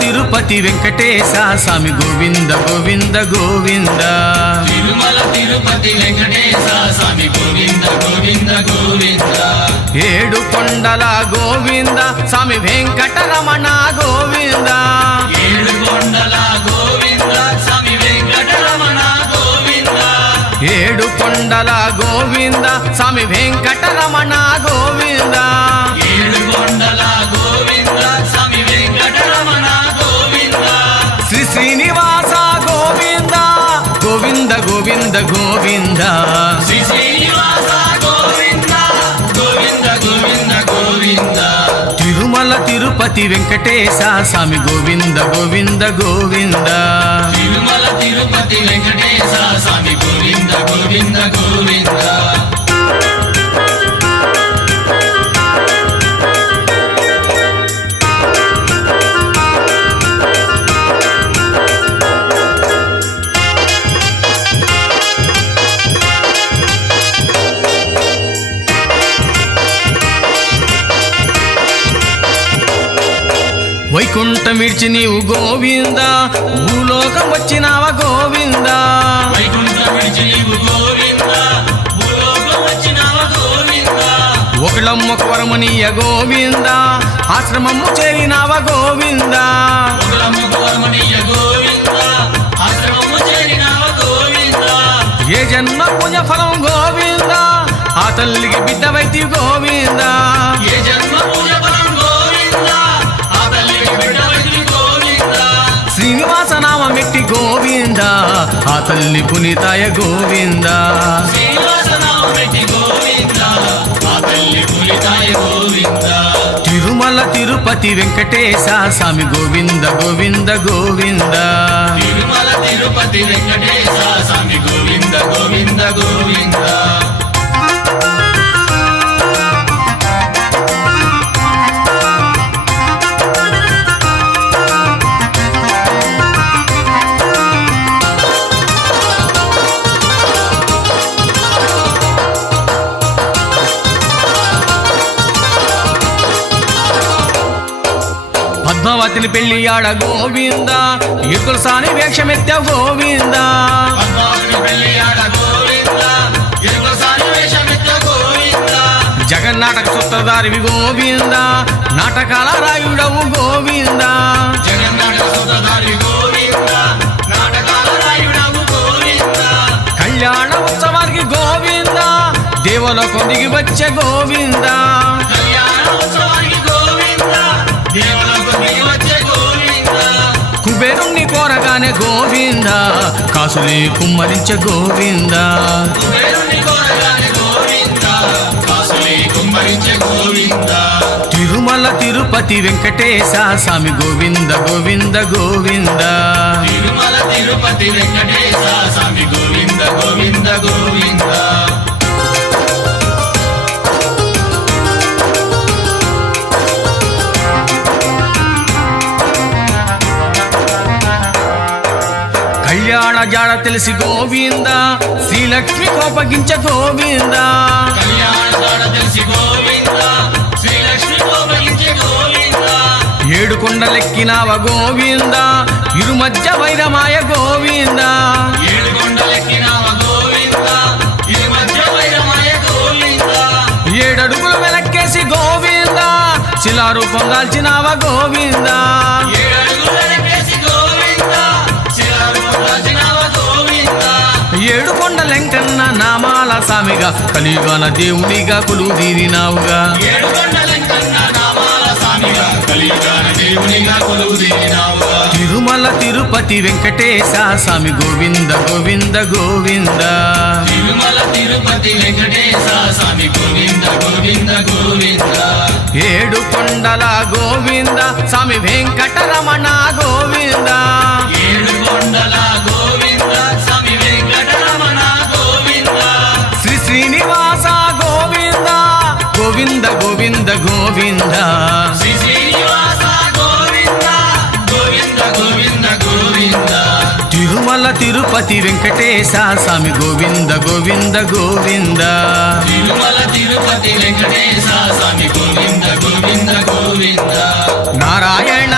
తిరుపతి వెంకటేశ స్వామి గోవింద గోవింద గోవింద. తిరుమల తిరుపతి వెంకటేశ స్వామి గోవింద గోవింద గోవింద. ఏడు కొండల గోవింద స్వామి వెంకటరమణ గోవింద. ఏడు కొండల గోవింద స్వామి వెంకటరమణ గోవింద. ఏడు కొండల గోవింద స్వామి వెంకటరమణ గోవింద. ఏడు కొండల గోవింద స్వామి వెంకటరమణ గోవింద. శ్రీ శ్రీనివాస గోవింద గోవింద గోవింద గోవింద. శ్రీ శ్రీనివాస గోవింద గోవింద గోవింద గోవింద. తిరుమల తిరుపతి వెంకటేశ స్వామి గోవింద గోవింద గోవింద. తిరుమల తిరుపతి వెంకటేశ స్వామి గోవింద గోవింద గోవింద. వైకుంఠం విడిచి నీవు గోవింద భూలోకం వచ్చినావ గోవింద. వైకుంఠం విడిచి నీవు గోవింద భూలోకం వచ్చినావ గోవింద. ఒకళ్ళమ్మకు వరమనీయ గోవింద ఆశ్రమము చేరినావ గోవింద. ఒకళ్ళమ్మకు వరమనీయ గోవింద ఆశ్రమము చేరినావ గోవింద. ఏ జన్మ పూజ ఫలం గోవింద ఆ తల్లికి బిడ్డవైతి గోవింద. ఏ జన్మ పూజ ఫలం గోవింద ఆ తల్లికి బిడ్డవైతి గోవింద. శ్రీనివాస నామమెట్టి గోవింద ఆ తల్లి పునీతాయ గోవింద. శ్రీనివాస నామమెట్టి గోవింద ఆ తల్లి పునీతాయ గోవింద. తిరుమల తిరుపతి వెంకటేశ స్వామి గోవింద గోవింద గోవింద. తిరుమల తిరుపతి వెంకటేశ స్వామి గోవింద గోవింద గోవింద. పద్మావతిని పెళ్లి ఆడ గోవింద ఇకుల సాని వేషమెత్త గోవింద. పద్మావతిని పెళ్లి ఆడ గోవింద ఇకుల సాని వేషమెత్త గోవింద. జగన్నాటక సూత్రధారివి గోవింద నాటకాల రాయుడవు గోవింద. జగన్నాటక సూత్రధారి గోవింద నాటకాల రాయుడవు గోవింద. కళ్యాణ ఉత్సవానికి గోవింద దేవలోకం దిగి వచ్చే గోవింద. కళ్యాణ ఉత్సవానికి గోవింద దేవలోకం దిగి వచ్చే గోవింద. కుబేరుణ్ణి కోరగానే గోవింద కాసులే కుమ్మరించే గోవింద. కుబేరుణ్ణి కోరగానే గోవింద కాసులే కుమ్మరించే గోవింద. తిరుమల తిరుపతి వెంకటేశ స్వామి గోవింద గోవింద గోవింద. తిరుమల తిరుపతి వెంకటేశ స్వామి గోవింద గోవింద గోవింద. కళ్యాణ జాడ తెలిసి గోవింద శ్రీలక్ష్మి కోపగించ గోవింద. కళ్యాణ జాడ తెలిసి గోవింద శ్రీలక్ష్మి కోపగించే గోవింద. ఏడు కొండలెక్కినావ గోవింద ఇరు మధ్య వైరమాయ గోవింద. ఏడు కొండలెక్కినావ గోవింద ఇరు మధ్య వైరమాయ గోవింద. ఏడడుగులు వెనక్కేసి గోవింద శిలారూపం దాల్చినావ గోవింద. ఏడడుగులు వెనకేసి గోవింద శిలారూపం దాల్చినావ గోవింద. ఏడు కొండలెంకన్న నామాల స్వామిగా కలియుగాన దేవునిగా కొలువుదీరినావుగా. ఏడు కొండలెంకన్న నామాల స్వామిగా కలియుగాన దేవునిగా కొలువుదీరినావుగా. తిరుమల తిరుపతి వెంకటేశ స్వామి గోవింద గోవింద గోవింద. తిరుమల తిరుపతి వెంకటేశ స్వామి గోవింద గోవింద గోవింద. ఏడు కొండల గోవింద స్వామి వెంకటరమణ గోవింద. ఏడు కొండల గోవింద స్వామి వెంకటరమణ గోవింద. శ్రీ శ్రీనివాస గోవింద గోవింద గోవింద గోవింద. శ్రీ శ్రీనివాస గోవింద గోవింద గోవింద గోవింద. తిరుమల తిరుపతి వెంకటేశ స్వామి గోవింద గోవింద గోవింద. తిరుమల తిరుపతి వెంకటేశ స్వామి గోవింద గోవింద గోవింద. నారాయణ